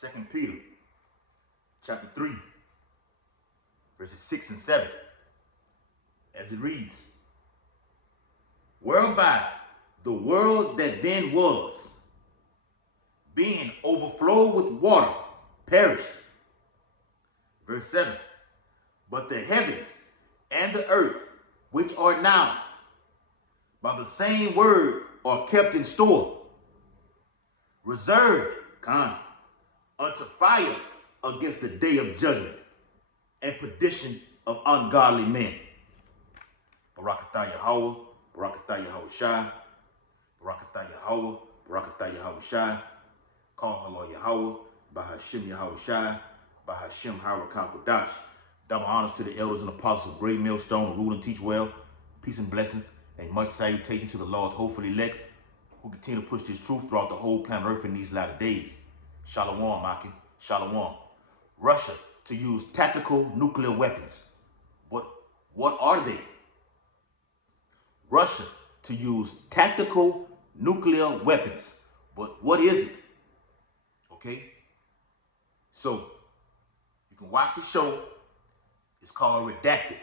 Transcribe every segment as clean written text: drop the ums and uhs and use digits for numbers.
2 Peter chapter 3, verses 6 and 7, as it reads, whereby the world that then was, being overflowed with water, perished. Verse 7, but the heavens and the earth, which are now, by the same word, are kept in store, reserved, unto fire against the day of judgment and perdition of ungodly men. Barakatah Yahweh, Barakatah Yahweh Shai, Barakatah Yahweh, Barakatah Yahweh Shai, call Halal Yahweh, Bahashim Yahweh Shai, Bahashim Harakam Kodash. Double honors to the elders and apostles of Great Millstone, rule and teach well, peace and blessings, and much salutation to the Lord's hopeful elect, who continue to push this truth throughout the whole planet Earth in these latter days. Shalom, Aki. Shalom. Russia to use tactical nuclear weapons. What are they? Russia to use tactical nuclear weapons. But what is it? Okay? So, you can watch the show. It's called Redacted.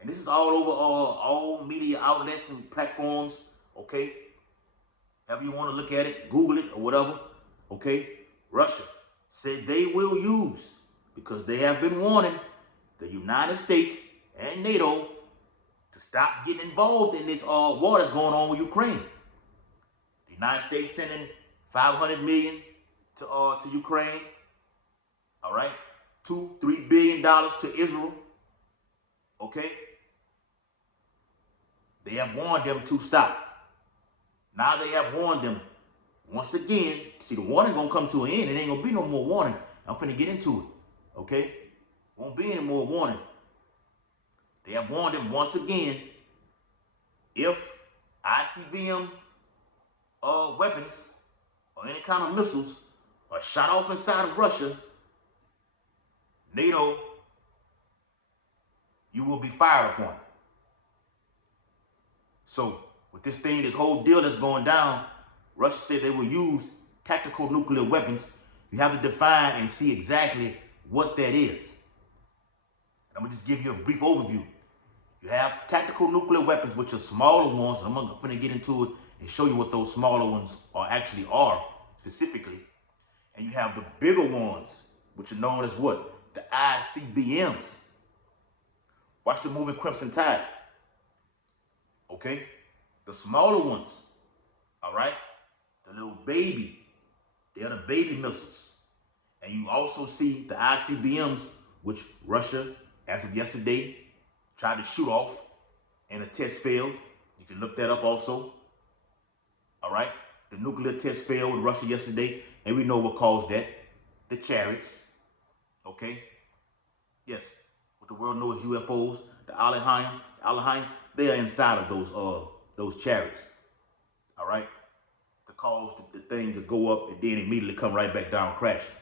And this is all over all media outlets and platforms. Okay? However you want to look at it, Google it or whatever. Okay? Russia said they will use, because they have been warning the United States and NATO to stop getting involved in this war that's going on with Ukraine. The United States sending $500 million to Ukraine. All right, $2-3 billion to Israel. Okay, they have warned them to stop. Now they have warned them once again. See, the warning gonna come to an end. It ain't gonna be no more warning. I'm finna get into it. Okay, won't be any more warning. They have warned them once again. If ICBM weapons or any kind of missiles are shot off inside of Russia, NATO, you will be fired upon. So with this thing, this whole deal that's going down, Russia said they will use tactical nuclear weapons. You have to define and see exactly what that is. I'm gonna just give you a brief overview. You have tactical nuclear weapons, which are smaller ones. I'm gonna get into it and show you what those smaller ones actually are specifically. And you have the bigger ones, which are known as what? The ICBMs. Watch the movie Crimson Tide. Okay? The smaller ones, all right? The little baby, they're the baby missiles. And you also see the ICBMs, which Russia, as of yesterday, tried to shoot off and a test failed. You can look that up also. All right? The nuclear test failed with Russia yesterday, and we know what caused that. The chariots. Okay? Yes. What the world knows UFOs, the Alahayim, they are inside of those chariots. All right? To cause the thing to go up and then immediately come right back down crashing.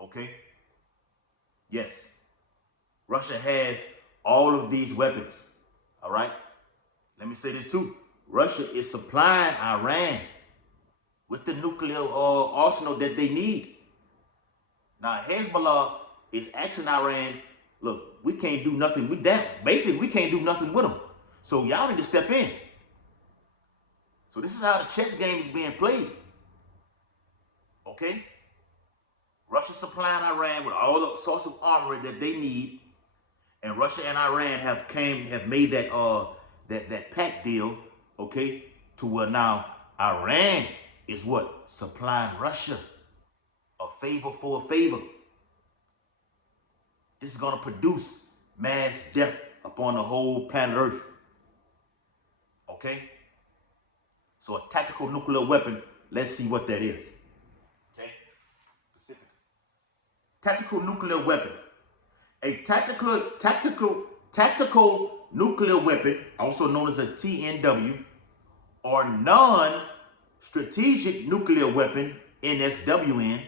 Okay? Yes. Russia has all of these weapons. All right? Let me say this too. Russia is supplying Iran with the nuclear arsenal that they need. Now, Hezbollah is asking Iran, look, we can't do nothing with that. Basically, we can't do nothing with them. So y'all need to step in. So this is how the chess game is being played. Okay? Russia supplying Iran with all the sorts of armory that they need. And Russia and Iran have made that pact deal, okay, to where now Iran is what? Supplying Russia a favor for a favor. This is going to produce mass death upon the whole planet Earth. Okay? So a tactical nuclear weapon, let's see what that is. Okay? Specific. Tactical nuclear weapon. A tactical nuclear weapon, also known as a TNW, or non-strategic nuclear weapon, NSWN,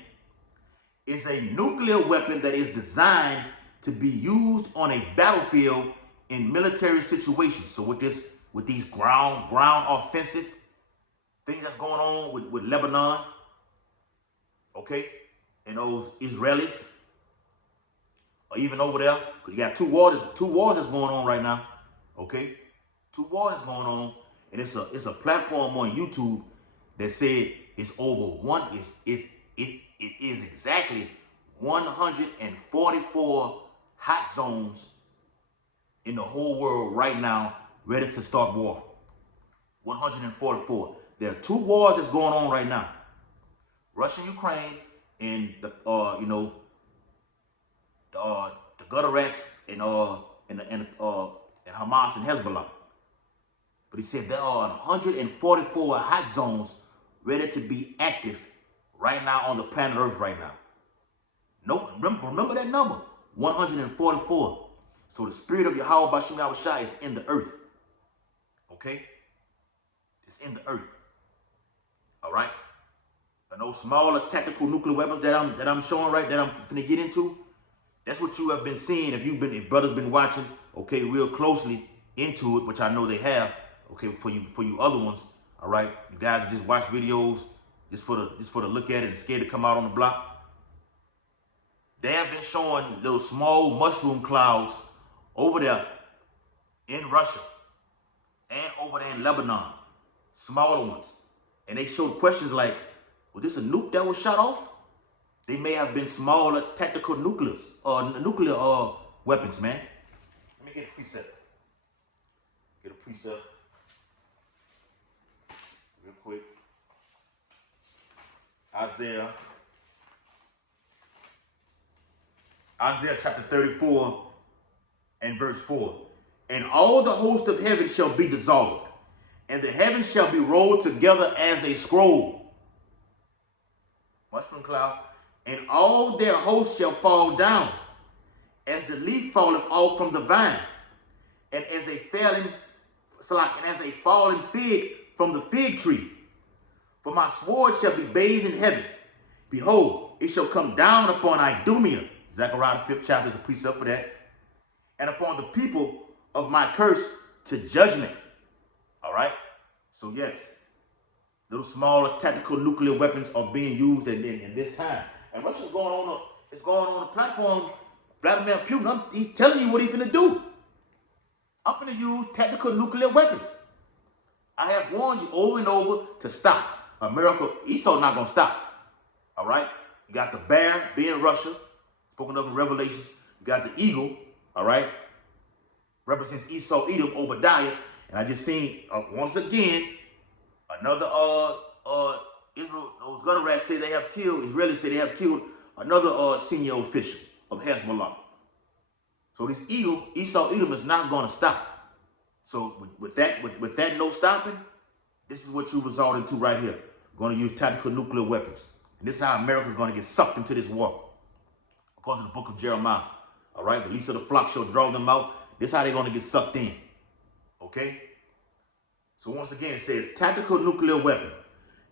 is a nuclear weapon that is designed to be used on a battlefield in military situations. So with these ground offensive things that's going on with Lebanon, okay, and those Israelis, or even over there, because you got two wars that's going on right now. Okay, two wars going on, and it's a platform on YouTube that said it's over it is exactly 144 hot zones in the whole world right now ready to start war. 144. There are two wars that's going on right now: Russia, Ukraine, and the the gutter rats and Hamas and Hezbollah. But he said there are 144 hot zones ready to be active right now on the planet Earth right now. No, remember that number, 144. So the spirit of Yahweh Bashim Yahushua is in the earth. Okay? It's in the earth. All right? And those smaller tactical nuclear weapons that I'm showing that I'm gonna get into, that's what you have been seeing if brothers been watching, okay, real closely into it, which I know they have, okay, for you other ones, all right? You guys just watch videos just for the look at it and scared to come out on the block. They have been showing those small mushroom clouds over there in Russia and over there in Lebanon, smaller ones. And they showed questions like, was this a nuke that was shot off? They may have been smaller tactical nuclear weapons, man. Let me get a precept. Real quick. Isaiah chapter 34 and verse 4. And all the host of heaven shall be dissolved, and the heavens shall be rolled together as a scroll. Mushroom cloud. And all their hosts shall fall down, as the leaf falleth off from the vine, and as a fallen fig from the fig tree. For my sword shall be bathed in heaven. Behold, it shall come down upon Idumea. Zechariah 5th chapter is a precept for that. And upon the people of my curse to judgment. All right? So yes, little smaller tactical nuclear weapons are being used in this time. And Russia's going on a platform. Vladimir Putin, he's telling you what he's going to do. I'm going to use tactical nuclear weapons. I have warned you over and over to stop. America, Esau not going to stop. All right? You got the bear being Russia, spoken of in Revelations. You got the eagle, all right? Represents Esau, Edom, Obadiah. And I just seen, once again, another Israel, those gutter rats say they have killed, Israelis say they have killed another senior official of Hezbollah. So this eagle, Esau Edom, is not going to stop. So with that no stopping, this is what you resort into right here. We're going to use tactical nuclear weapons. And this is how America's going to get sucked into this war. According to the book of Jeremiah. All right, the least of the flock shall draw them out. This is how they're going to get sucked in. Okay? So once again, it says tactical nuclear weapon.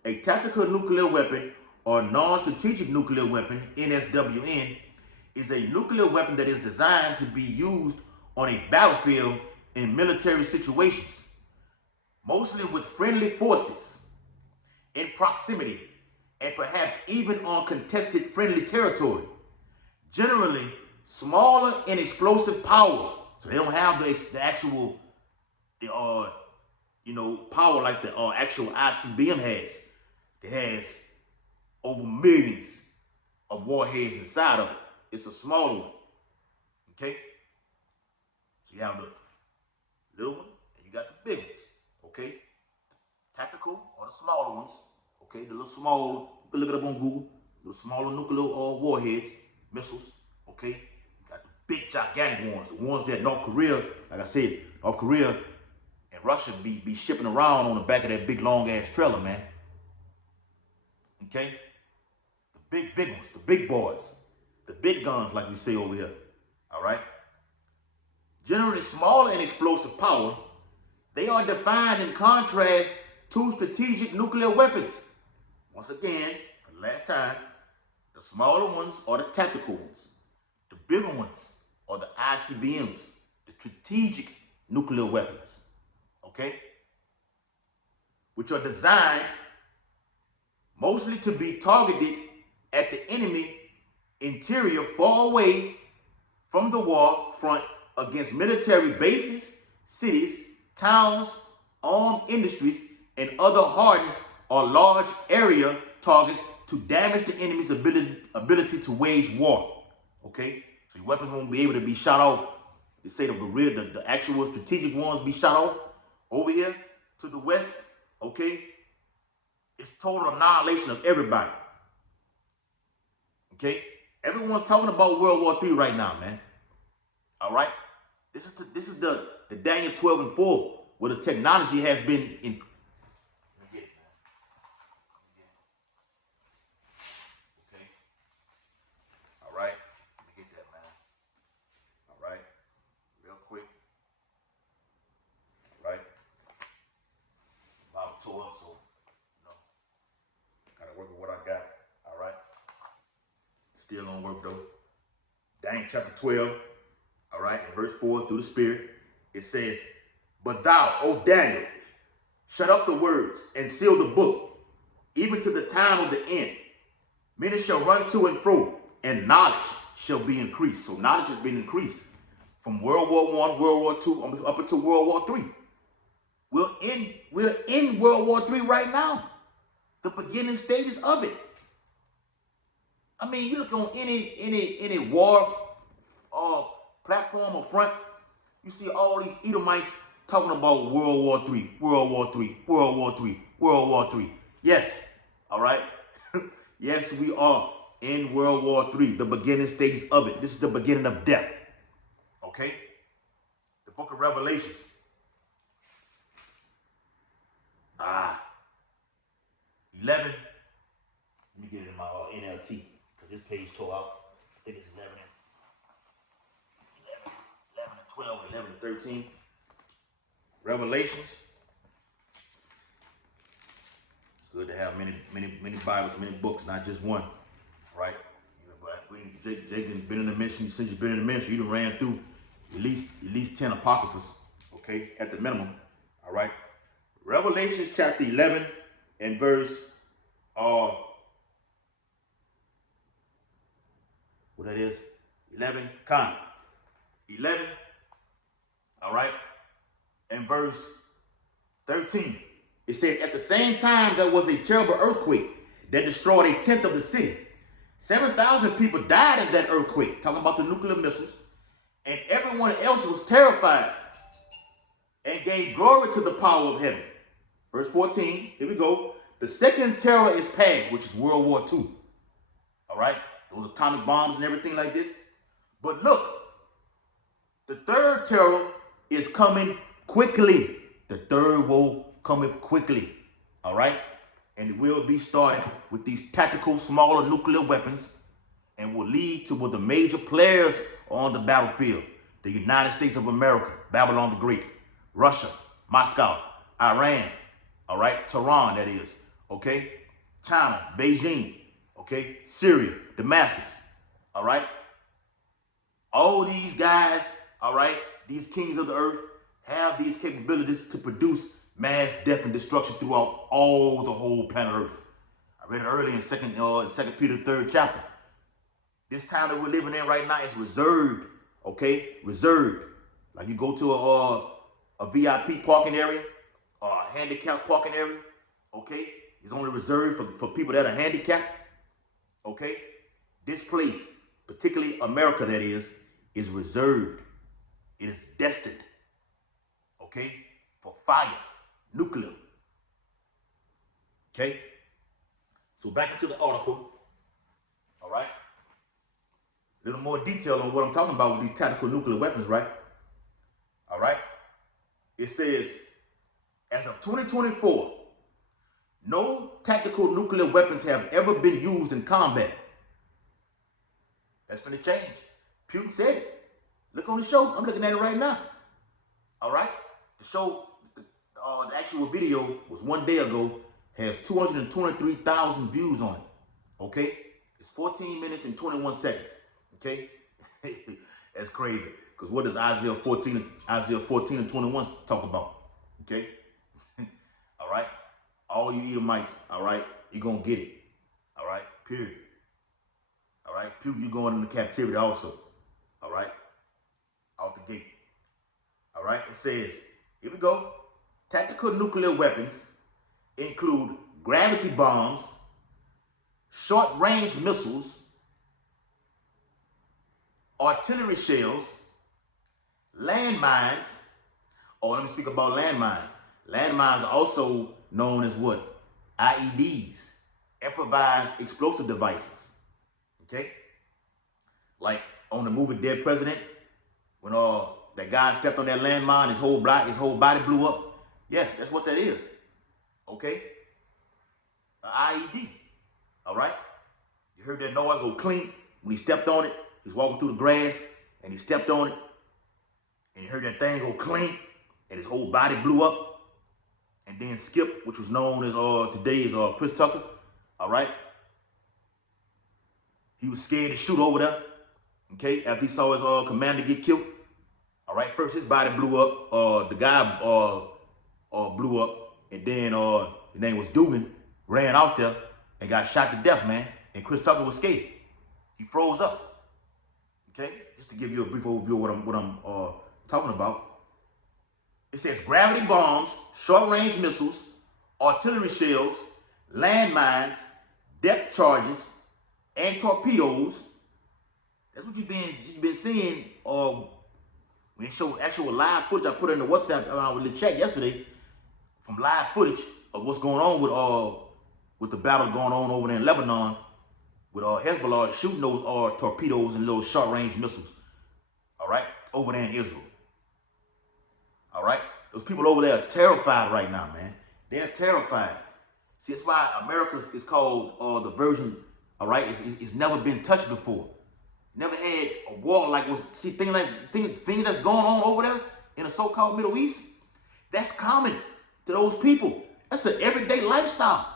A tactical nuclear weapon or non-strategic nuclear weapon, NSWN, is a nuclear weapon that is designed to be used on a battlefield in military situations, mostly with friendly forces in proximity and perhaps even on contested friendly territory. Generally, smaller in explosive power, so they don't have the actual power like the actual ICBM has. It has over millions of warheads inside of it. It's a smaller one. Okay? So you have the little one and you got the big ones. Okay? Tactical or the smaller ones. Okay? The little small, you can look it up on Google. The smaller nuclear warheads, missiles. Okay? You got the big gigantic ones. The ones that North Korea, like I said, North Korea and Russia be shipping around on the back of that big long ass trailer, man. Okay? The big ones, the big boys, the big guns, like we say over here. All right? Generally smaller in explosive power, they are defined in contrast to strategic nuclear weapons. Once again, for the last time, the smaller ones are the tactical ones. The bigger ones are the ICBMs, the strategic nuclear weapons. Okay? Which are designed mostly to be targeted at the enemy interior far away from the war front against military bases, cities, towns, armed industries, and other hardened or large area targets to damage the enemy's ability to wage war. Okay? So your weapons won't be able to be shot off. They say the actual strategic ones be shot off over here to the west. Okay? It's total annihilation of everybody. Okay? Everyone's talking about World War III right now, man. All right? This is the Daniel 12:4, where the technology has been in. Okay. All right. Let me get that, man. All right. Real quick. All right. About tore up, so gotta work with what I got. All right. Still gonna work though. Daniel chapter 12. All right, verse 4 through the Spirit, it says, "But thou, O Daniel, shut up the words and seal the book, even to the time of the end. Many shall run to and fro, and knowledge shall be increased." So knowledge has been increased from World War I, World War II, up until World War III. We're in World War III right now, the beginning stages of it. I mean, you look on any war platform or front, you see all these Edomites talking about World War III, World War III, World War III, World War III. Yes, all right. Yes, we are in World War III, the beginning stages of it. This is the beginning of death. Okay? The book of Revelations. 11. Let me get it in my NLT, because this page tore out. I think it's 11 and 12, 11 and 13. Revelations. It's good to have many Bibles, many books, not just one. Right? Jake been in the ministry. Since you've been in the ministry, you done ran through at least 10 apocryphas, okay, at the minimum. All right. Revelation chapter 11 and verse what that is? 11, 11, all right, and verse 13. It said, "At the same time, there was a terrible earthquake that destroyed a tenth of the city. 7,000 people died in that earthquake," talking about the nuclear missiles, "and everyone else was terrified and gave glory to the power of heaven." Verse 14, here we go. "The second terror is past," which is World War II. All right, those atomic bombs and everything like this. "But look, the third terror is coming quickly." The third woe coming quickly. All right, and it will be started with these tactical, smaller nuclear weapons, and will lead to what the major players on the battlefield: the United States of America, Babylon the Great, Russia, Moscow, Iran, all right, Tehran, that is, okay, China, Beijing, okay, Syria, Damascus, all right. All these guys, all right, these kings of the earth have these capabilities to produce mass death and destruction throughout the whole planet Earth. I read it earlier in Second Peter 3rd chapter. This time that we're living in right now is reserved, okay, reserved. Like you go to a VIP parking area or a handicapped parking area, okay, it's only reserved for people that are handicapped, okay. This place, particularly America, that is reserved. It is destined, okay, for fire, nuclear. Okay? So back into the article, all right? A little more detail on what I'm talking about with these tactical nuclear weapons, right? All right? It says, as of 2024, no tactical nuclear weapons have ever been used in combat. That's going to change. Putin said it. Look on the show. I'm looking at it right now. All right? The show, the actual video was 1 day ago, has 223,000 views on it. Okay? It's 14 minutes and 21 seconds. Okay? That's crazy. Because what does Isaiah 14 and 21 talk about? Okay? All right? All you Edomites, all right? You're going to get it. All right? Period. All right? right? People, you going into captivity also. All right? Out the gate. All right? It says, here we go. Tactical nuclear weapons include gravity bombs, short-range missiles, artillery shells, landmines. Oh, let me speak about landmines. Landmines are also known as what? IEDs, improvised explosive devices. Okay? Like on the movie Dead President, when that guy stepped on that landmine, his whole body blew up. Yes, that's what that is. Okay? An IED. All right? You heard that noise go clink when he stepped on it. He was walking through the grass and he stepped on it. And you heard that thing go clink and his whole body blew up. And then Skip, which was known as today is Chris Tucker. All right? He was scared to shoot over there. Okay? After he saw his commander get killed. All right? First his body blew up. The guy blew up. And then his name was Dugan, ran out there and got shot to death, man. And Chris Tucker was scared. He froze up. Okay? Just to give you a brief overview of what I'm talking about. It says gravity bombs, short-range missiles, artillery shells, landmines, depth charges, and torpedoes. That's what you've been seeing. When they show actual live footage, I put it in the WhatsApp with the chat yesterday, from live footage of what's going on with the battle going on over there in Lebanon, with Hezbollah shooting those torpedoes and little short-range missiles. All right, over there in Israel. All right, those people over there are terrified right now, man. They're terrified. See, that's why America is called the version. All right, it's never been touched before. Never had a war like was. See, things that's going on over there in the so-called Middle East. That's common to those people. That's an everyday lifestyle.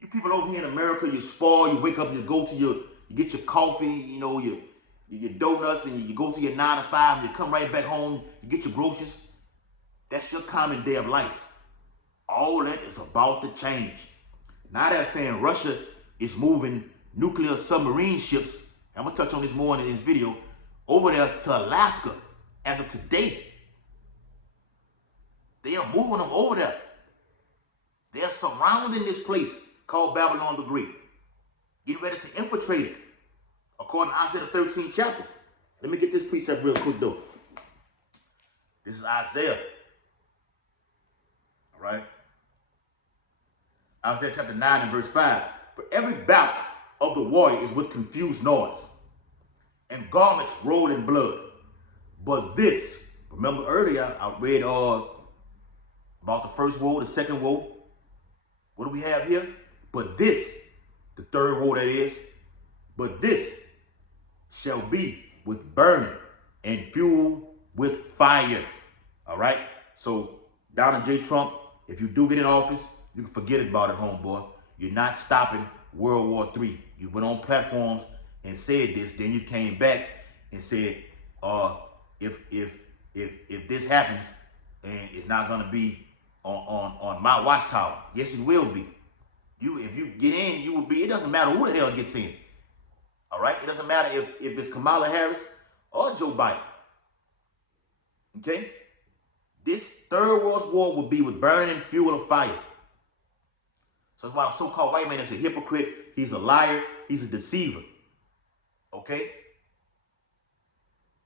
You people over here in America, you spoil. You wake up, you go to you get your coffee, you get donuts, and you go to your 9 to 5, and you come right back home. You get your groceries. That's your common day of life. All that is about to change. Now they're saying Russia is moving nuclear submarine ships. I'm going to touch on this more in this video. Over there to Alaska as of today. They are moving them over there. They are surrounding this place called Babylon the Great. Getting ready to infiltrate it. According to Isaiah the 13th chapter. Let me get this precept real quick though. This is Isaiah. Right? Isaiah chapter 9 and verse 5. For every bout of the warrior is with confused noise, and garments rolled in blood. But this, remember earlier I read about the first woe, the second woe. What do we have here? But this, the third woe that is, but this shall be with burning and fuel with fire. All right? So, Donald J. Trump, if you do get in office, you can forget about it, homeboy. You're not stopping World War III. You went on platforms and said this, then you came back and said, if this happens, and it's not gonna be on my watchtower. Yes, it will be. If you get in, you will be. It doesn't matter who the hell gets in. All right? It doesn't matter if it's Kamala Harris or Joe Biden. Okay? This third world war will be with burning fuel of fire. So that's why the so-called white man is a hypocrite. He's a liar. He's a deceiver. Okay?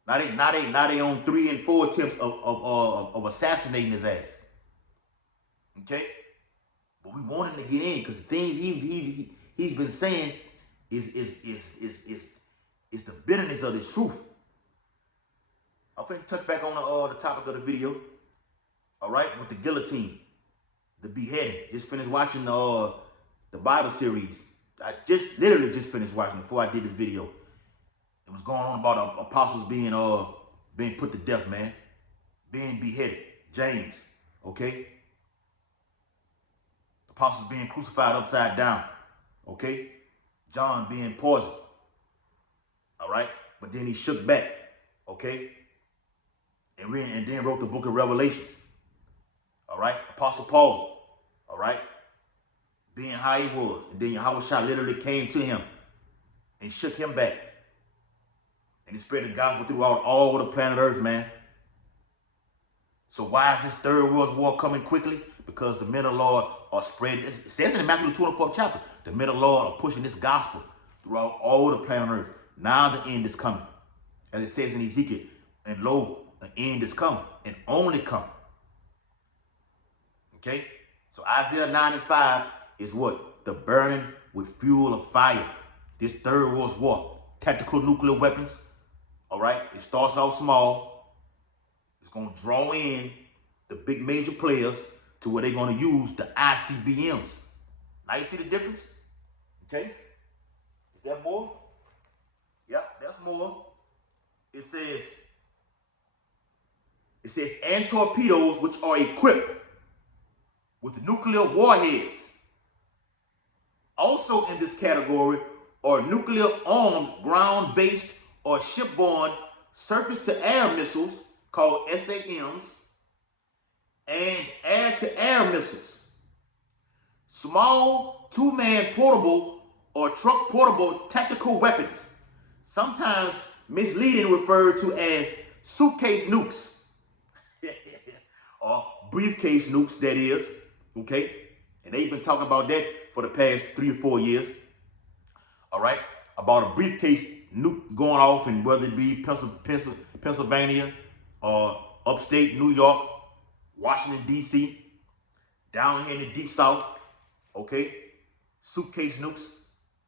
Now they on 3 and 4 attempts of assassinating his ass. Okay? But we want him to get in because the things he's been saying is the bitterness of this truth. I'm going to touch back on the topic of the video. All right, with the guillotine, the beheading. Just finished watching the Bible series. I literally just finished watching before I did this video. It was going on about apostles being put to death, man, being beheaded. James, okay. Apostles being crucified upside down, okay. John being poisoned. All right, but then he shook back, okay, and then wrote the book of Revelations. All right, Apostle Paul, all right, being how he was. And then Yahushua literally came to him and shook him back. And he spread the gospel throughout all over the planet Earth, man. So why is this third world war coming quickly? Because the men of the Lord are spreading. It says in Matthew 24th chapter, the men of the Lord are pushing this gospel throughout all the planet Earth. Now the end is coming. As it says in Ezekiel, and lo, the end is coming, and only coming. Okay? So Isaiah 95 is what? The burning with fuel of fire. This third world war. Tactical nuclear weapons. All right? It starts out small. It's going to draw in the big major players to where they're going to use the ICBMs. Now you see the difference? Okay? Is that more? Yeah, that's more. It says, and torpedoes which are equipped with nuclear warheads. Also in this category are nuclear-armed ground-based or shipborne surface-to-air missiles called SAMs and air-to-air missiles. Small two-man portable or truck portable tactical weapons, sometimes misleading referred to as suitcase nukes or briefcase nukes, that is. Okay? And they've been talking about that for the past 3 or 4 years. All right? About a briefcase nuke going off in whether it be Pennsylvania or upstate New York, Washington, D.C., down here in the deep south. Okay? Suitcase nukes.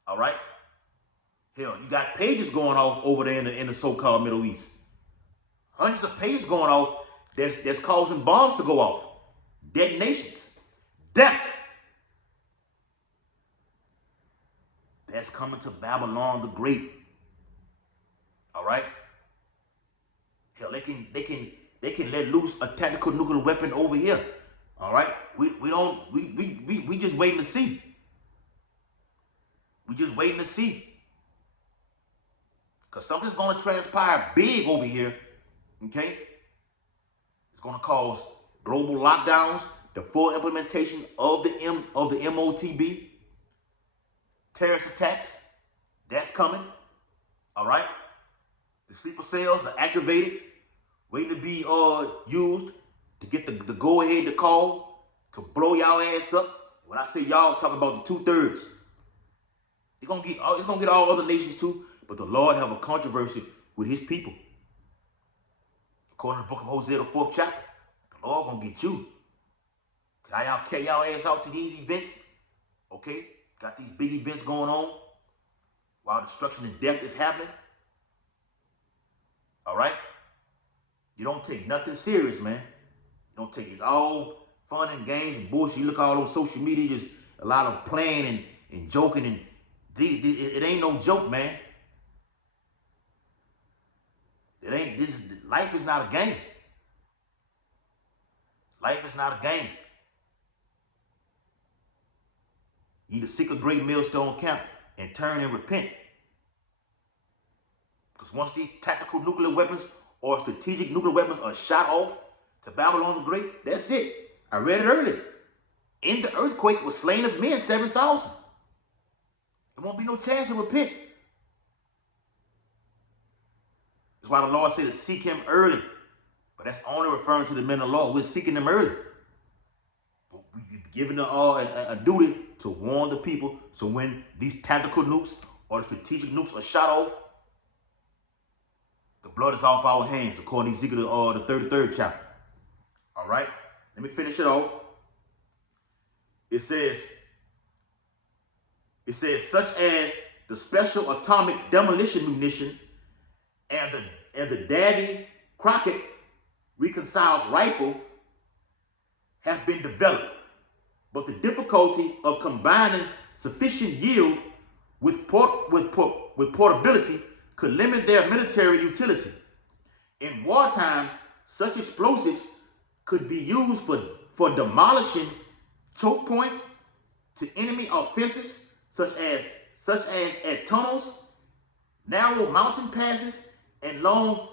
All right? Hell, you got pages going off over there in the so-called Middle East. Hundreds of pages going off that's causing bombs to go off. Detonations. Death. That's coming to Babylon the Great. All right? Hell, they can let loose a tactical nuclear weapon over here. All right? We just waiting to see. We just waiting to see. Because something's going to transpire big over here, okay? It's going to cause global lockdowns, the full implementation of the MOTB, terrorist attacks, that's coming, all right? The sleeper cells are activated, waiting to be used to get the go-ahead to call to blow y'all ass up. When I say y'all, I'm talking about the 2/3. It's gonna get all other nations too, but the Lord have a controversy with his people. According to the book of Hosea, the 4th chapter, the Lord gonna get you. Cause y'all carry y'all ass out to these events, okay? Got these big events going on while destruction and death is happening. All right? You don't take nothing serious, man. You don't take it's all fun and games and bullshit. You look all on social media, just a lot of playing and joking, and it ain't no joke, man. Life is not a game. Life is not a game. You need to seek a great millstone camp and turn and repent. Because once these tactical nuclear weapons or strategic nuclear weapons are shot off to Babylon the Great, that's it. I read it earlier. In the earthquake was slain of men 7,000. There won't be no chance to repent. That's why the Lord said to seek him early. But that's only referring to the men of the Lord. We're seeking them early. But we've given a duty to warn the people. So when these tactical nukes or the strategic nukes are shot off, the blood is off our hands, according to Ezekiel, the 33rd chapter. All right? Let me finish it off. It says, such as the special atomic demolition munition and the Davy Crockett reconciles rifle have been developed, but the difficulty of combining sufficient yield with portability could limit their military utility. In wartime, such explosives could be used for demolishing choke points to enemy offensives, such as at tunnels, narrow mountain passes, and long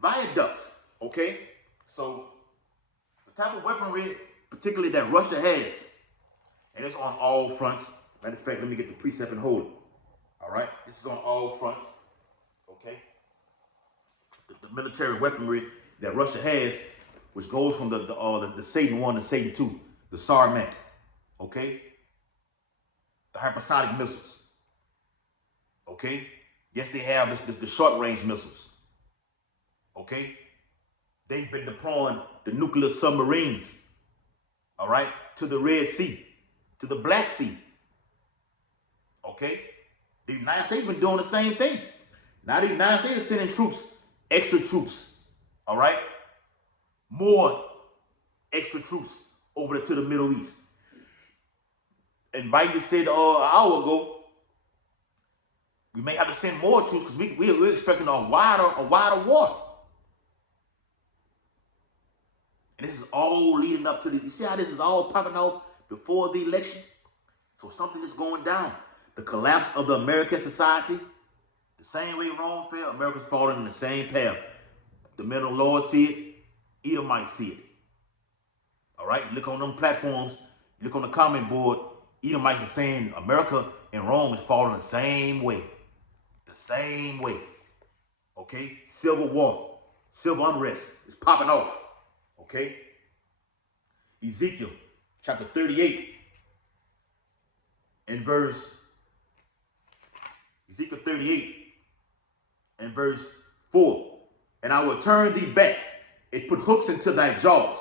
viaducts. Okay, so the type of weaponry, particularly that Russia has, and it's on all fronts, Matter of fact, let me get the precept and hold it. All right, this is on all fronts. Okay, the military weaponry that Russia has, which goes from the Satan 1 to Satan 2, the Sarmat. Okay, the hypersonic missiles. Okay, yes, they have the short range missiles. Okay, they've been deploying the nuclear submarines. All right, to the Red Sea, to the Black Sea. Okay, the United States been doing the same thing. Now the United States is sending troops, extra troops. All right, more extra troops over to the Middle East. And Biden said an hour ago, we may have to send more troops because we're expecting a wider war. And this is all leading up to you see how this is all popping off before the election? So something is going down. The collapse of the American society, the same way Rome fell, America's falling in the same path. The men of the Lord see it, Edomites see it. All right, look on them platforms, look on the comment board, Edomites are saying America and Rome is falling the same way. The same way. Okay, civil war, civil unrest is popping off. Okay, Ezekiel chapter 38 and Ezekiel 38 and verse 4. And I will turn thee back and put hooks into thy jaws,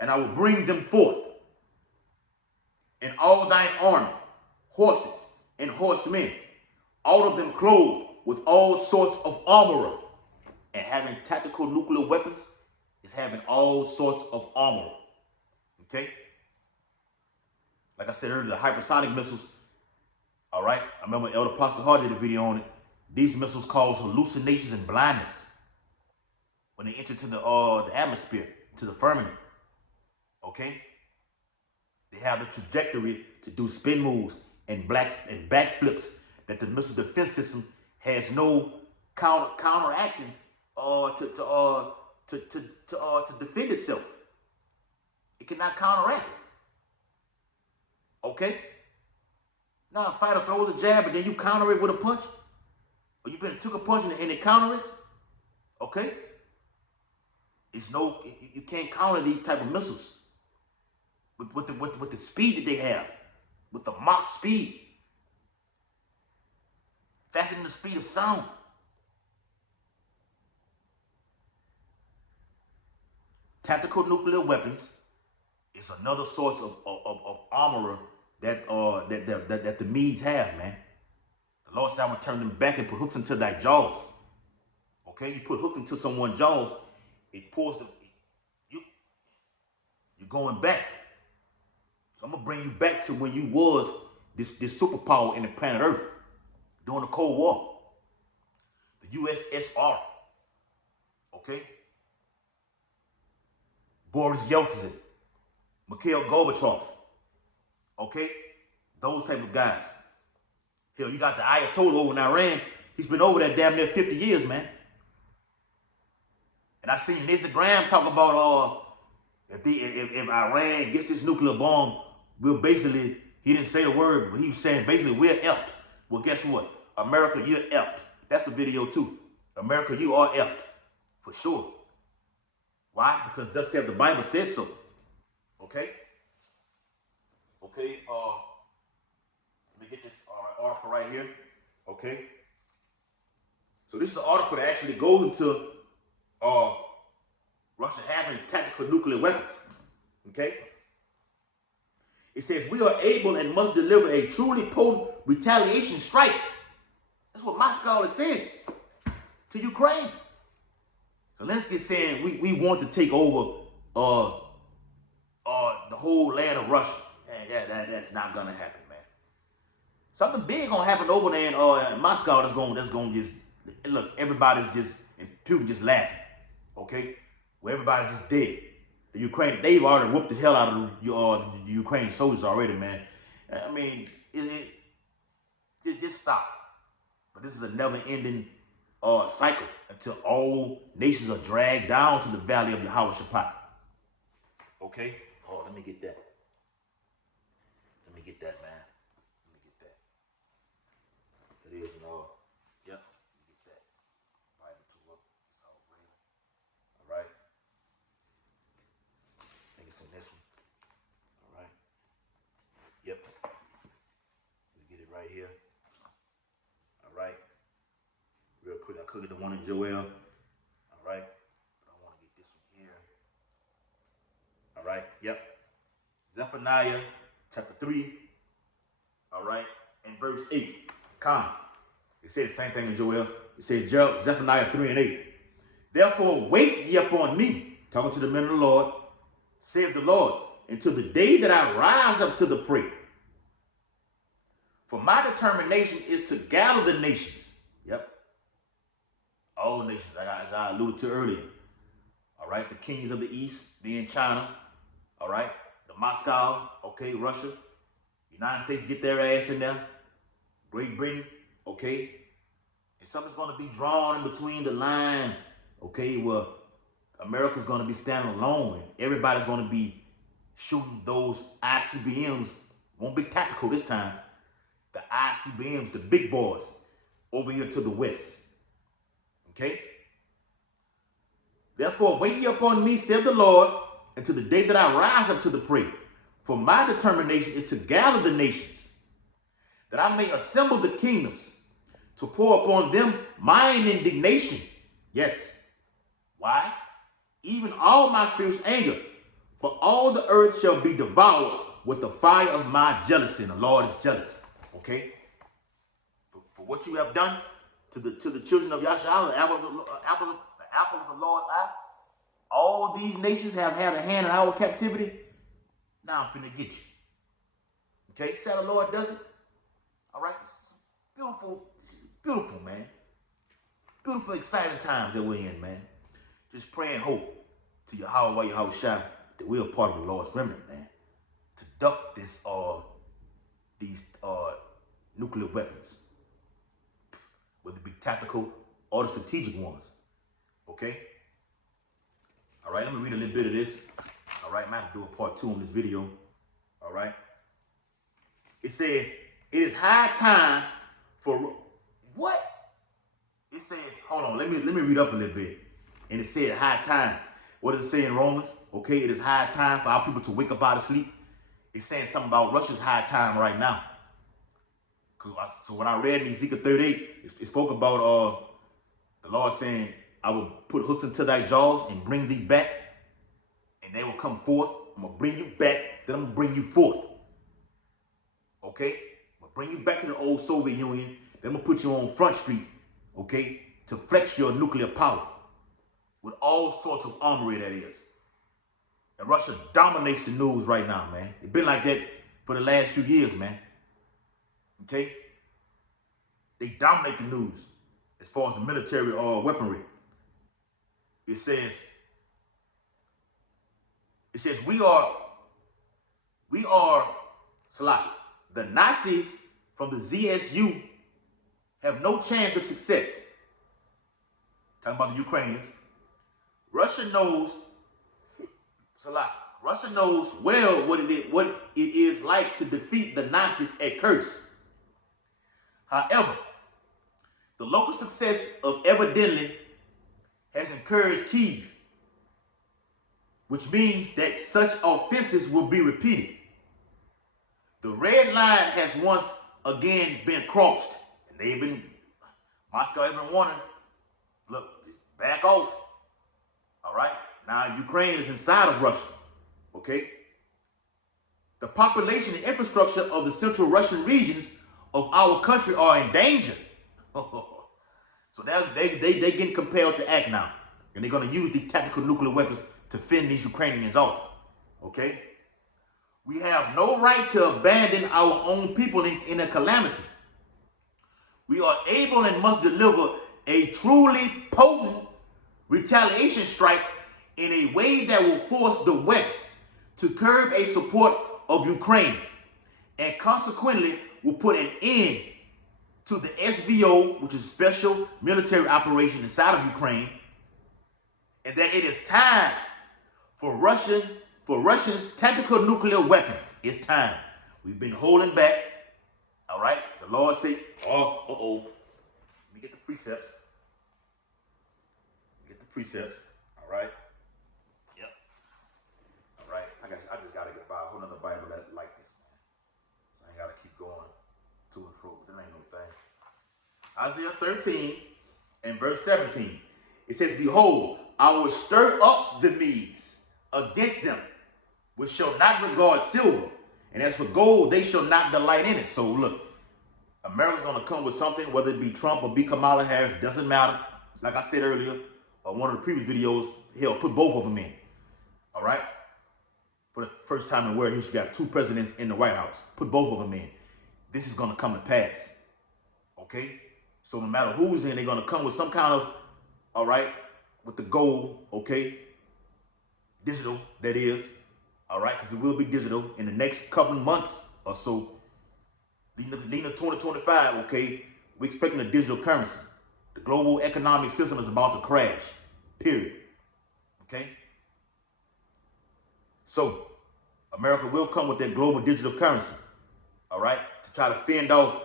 and I will bring them forth, and all thine army, horses and horsemen, all of them clothed with all sorts of armor, and having tactical nuclear weapons is having all sorts of armor. Okay? Like I said earlier, the hypersonic missiles, all right? I remember Elder Pastor Hart did a video on it. These missiles cause hallucinations and blindness when they enter to the atmosphere, to the firmament. Okay? They have the trajectory to do spin moves and backflips that the missile defense system has no counteracting to defend itself. It cannot counteract it. Okay? Now a fighter throws a jab and then you counter it with a punch, or you've been took a punch and it counters. Okay? You can't counter these type of missiles with the speed that they have, with the Mach speed, faster than the speed of sound. Tactical nuclear weapons is another source of armor that the Medes have, man. The Lord said, I'm gonna turn them back and put hooks into thy jaws. Okay, you put hooks into someone's jaws, it pulls you're going back. So I'm gonna bring you back to when you was this superpower in the planet Earth during the Cold War. The USSR. Okay? Boris Yeltsin, Mikhail Gorbachev. Okay? Those type of guys. Hell, you got the Ayatollah over in Iran. He's been over there damn near 50 years, man. And I seen Lindsey Graham talk about if Iran gets this nuclear bomb, we'll basically, he didn't say the word, but he was saying basically we're effed. Well, guess what? America, you're effed. That's a video too. America, you are effed. For sure. Why? Because thus said the Bible says so. Okay? Okay, let me get this article right here. Okay? So this is an article that actually goes into Russia having tactical nuclear weapons. Okay? It says, we are able and must deliver a truly potent retaliation strike. That's what Moscow is saying to Ukraine. Zelensky is saying we want to take over the whole land of Russia. And that's not gonna happen, man. Something big gonna happen over there in Moscow that's gonna just look, everybody's just, and people just laughing. Okay? Well, everybody's just dead. The Ukraine, they've already whooped the hell out of the Ukrainian soldiers already, man. I mean, just stop. But this is a never-ending cycle until all nations are dragged down to the valley of Yehoshaphat. Okay? Oh, let me get that. Let me get that, man. Let me it is and all. Yep, get that Bible to up. It's all real. All right. I think it's in this one. All right. Yep. We get it right here. All right. Real quick, I could get the one in Joel. All right. But I want to get this one here. All right. Yep. Zephaniah chapter 3. All right. And verse 8. Come. It said the same thing in Joel. It said Zephaniah 3 and 8. Therefore wait ye upon me, talking to the men of the Lord, saith the Lord, until the day that I rise up to the prey. For my determination is to gather the nations. Yep. All nations, as I alluded to earlier. All right. The kings of the east, being China. All right. The Moscow, okay, Russia. United States get their ass in there. Great Britain, okay. And something's going to be drawn in between the lines, okay, where America's going to be standing alone. And everybody's going to be shooting those ICBMs. Won't be tactical this time. The ICBMs, the big boys, over here to the west. Okay? Therefore, wait ye upon me, saith the Lord, until the day that I rise up to the prey. For my determination is to gather the nations, that I may assemble the kingdoms, to pour upon them mine indignation. Yes. Why? Even all my fierce anger. For all the earth shall be devoured with the fire of my jealousy. And the Lord is jealous. Okay? For what you have done to the children of Yasha, the apple of the Lord's eye. All these nations have had a hand in our captivity. Now I'm finna get you. Okay? See how the Lord does it? All right? It's beautiful, man. Beautiful, exciting times that we're in, man. Just pray and hope to Yahweh Yahushua that we're a part of the Lord's remnant, man. To duck these nuclear weapons. Whether it be tactical or the strategic ones. Okay? All right, let me read a little bit of this. All right, I'm going to do a part 2 on this video. All right. It says, it is high time for what? It says, hold on, let me read up a little bit. And it said high time. What does it say in Romans? Okay, it is high time for our people to wake up out of sleep. It's saying something about Russia's high time right now. So when I read in Ezekiel 38, it spoke about the Lord saying, I will put hooks into thy jaws and bring thee back. And they will come forth. I'm going to bring you back. Then I'm going to bring you forth. Okay? I'm going to bring you back to the old Soviet Union. Then I'm going to put you on Front Street. Okay? To flex your nuclear power. With all sorts of armory, that is. And Russia dominates the news right now, man. It's been like that for the last few years, man. Okay? They dominate the news as far as the military weaponry. It says we are Salaki. The Nazis from the ZSU have no chance of success. Talking about the Ukrainians. Russia knows well what it is like to defeat the Nazis at Kursk. However, the local success of evidently has encouraged Kyiv, which means that such offenses will be repeated. The red line has once again been crossed, and Moscow has been warning, look, back off. All right, now Ukraine is inside of Russia, okay? The population and infrastructure of the central Russian regions of our country are in danger. So they getting compelled to act now. And they're going to use the tactical nuclear weapons to fend these Ukrainians off. Okay? We have no right to abandon our own people in a calamity. We are able and must deliver a truly potent retaliation strike in a way that will force the West to curb a support of Ukraine and consequently will put an end to the SVO, which is special military operation inside of Ukraine, and that it is time for Russia's tactical nuclear weapons. It's time. We've been holding back. All right? The Lord say, let me get the precepts. All right? Yep. All right. I just got to buy a whole other Bible that like this, man. So I ain't got to keep going to and fro. That ain't no thing. Isaiah 13 and verse 17. It says, behold, I will stir up the Medes against them, which shall not regard silver. And as for gold, they shall not delight in it. So look, America's going to come with something, whether it be Trump or be Kamala Harris, doesn't matter. Like I said earlier, one of the previous videos, hell, put both of them in. All right? For the first time in world history, got two presidents in the White House. Put both of them in. This is going to come to pass. Okay? So no matter who's in, they're going to come with some kind of, all right, with the gold, okay? Digital, that is. All right? Because it will be digital in the next couple of months or so. Leading to 2025, okay? We're expecting a digital currency. The global economic system is about to crash. Period. Okay? So, America will come with that global digital currency. All right? To try to fend off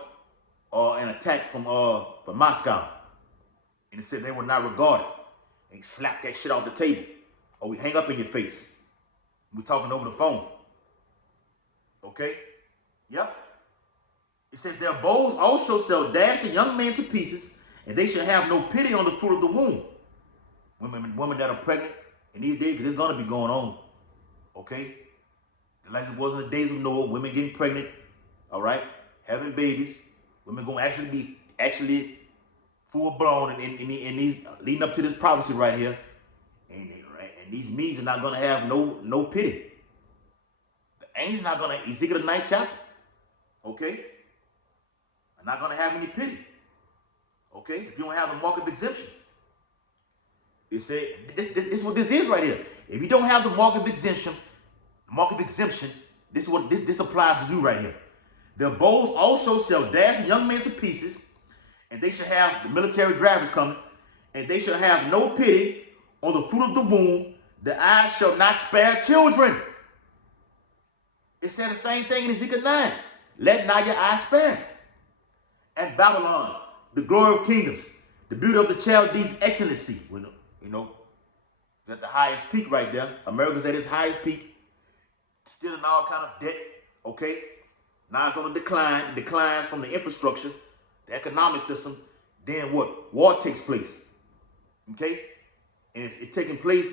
an attack from Moscow. And it said they were not regarded. And slap that shit off the table. Or we hang up in your face. We're talking over the phone. Okay? Yep. It says their bows also shall dash the young men to pieces, and they shall have no pity on the fruit of the womb. Women that are pregnant in these days, because it's going to be going on. Okay? Like it was in the days of Noah, women getting pregnant, all right, having babies. Women going to actually be full blown in these, leading up to this prophecy right here. And these Medes are not going to have no pity. The angel's not going to, Ezekiel the 9th chapter. Okay? Not going to have any pity. Okay? If you don't have the mark of exemption. It said, this is what this is right here. If you don't have the mark of exemption, this is what this applies to you right here. Their bows also shall dash the young men to pieces, and they shall have the military drivers coming, and they shall have no pity on the fruit of the womb. The eyes shall not spare children. It said the same thing in Ezekiel 9. Let not your eyes spare. And Babylon, the glory of kingdoms, the beauty of the Chaldees' excellency. You know, at the highest peak right there. America's at its highest peak. Still in all kind of debt, okay? Now it's on the decline. It declines from the infrastructure, the economic system. Then what? War takes place, okay? And it's taking place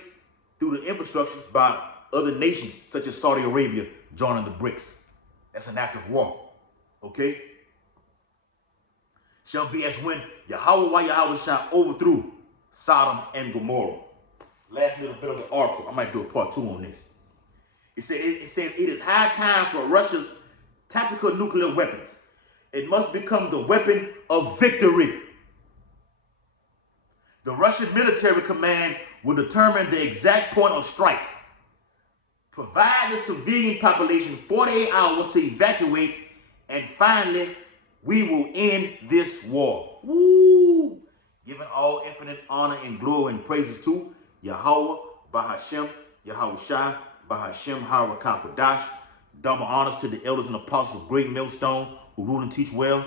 through the infrastructure by other nations, such as Saudi Arabia joining the BRICS. That's an act of war, okay? Shall be as when Yahweh shall overthrew Sodom and Gomorrah. Last little bit of the article. I might do a part 2 on this. It says it is high time for Russia's tactical nuclear weapons. It must become the weapon of victory. The Russian military command will determine the exact point of strike. Provide the civilian population 48 hours to evacuate, and finally, we will end this war. Woo! Giving all infinite honor and glory and praises to Yahweh, Bahashem, Yahweh Shai, Bahashem, Harakapadash. Double honors to the elders and apostles of Great Millstone who rule and teach well.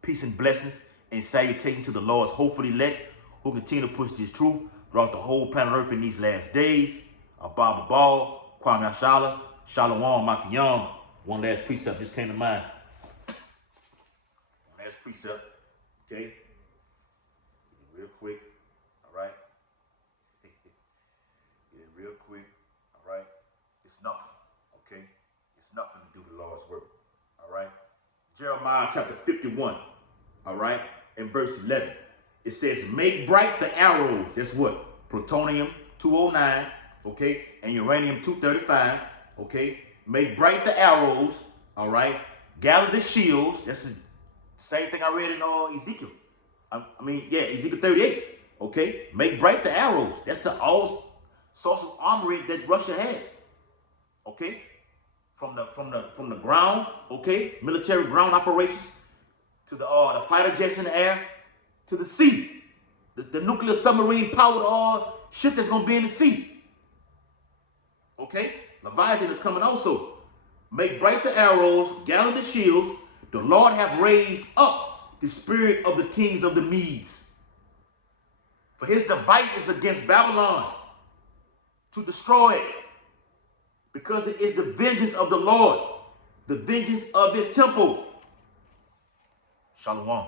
Peace and blessings and salutations to the Lord's hopeful elect who continue to push this truth throughout the whole planet Earth in these last days. Abba Ball, Kwame Ashala, Shalom, Makiyam. One last precept just came to mind. Precept, okay? Real quick, all right? Get it real quick, all right? It's nothing, okay? It's nothing to do the Lord's work, all right? Jeremiah chapter 51, all right? In verse 11, it says, make bright the arrows. That's what? Plutonium 209, okay? And uranium 235, okay? Make bright the arrows, all right? Gather the shields. That's the same thing I read in Ezekiel. Ezekiel 38. Okay, make bright the arrows. That's the all source of armory that Russia has. Okay, from the ground. Okay, military ground operations to the fighter jets in the air to the sea, the nuclear submarine powered ship that's gonna be in the sea. Okay, Leviathan is coming also. Make bright the arrows, gather the shields, The Lord hath raised up the spirit of the kings of the Medes. For his device is against Babylon to destroy it, because it is the vengeance of the Lord, the vengeance of his temple. Shalom.